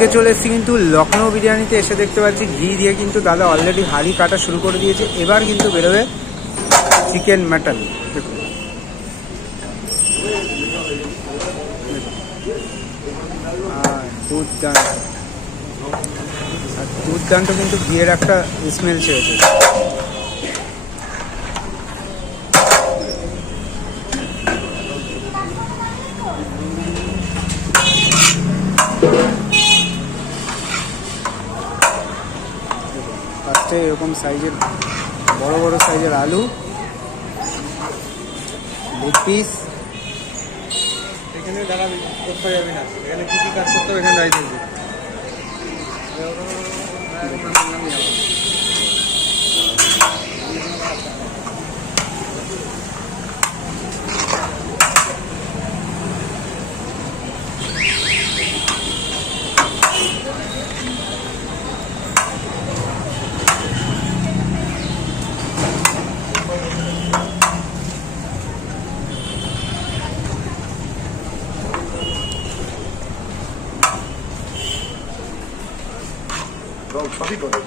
আজকে চলে এসেছি কিন্তু লখনৌ বিরিয়ানিতে। এসে দেখতে পাচ্ছি ঘি দিয়ে কিন্তু দাদা অলরেডি হাঁড়ি কাটা শুরু করে দিয়েছে। এবার কিন্তু বেরোবে চিকেন মাটন। দেখুন দুর্দান্ত, আর দুর্দান্ত কিন্তু ঘিয়ের একটা স্মেল ছেড়েছে। ফার্স্টে এরকম সাইজের বড় বড় সাইজের আলু, লেগ পিস। এখানে দাঁড়াবি, করতে যাবি না। এখানে কি কি কাজ করতে হবে এখানে দাঁড়িয়ে থাকবি। সবই করে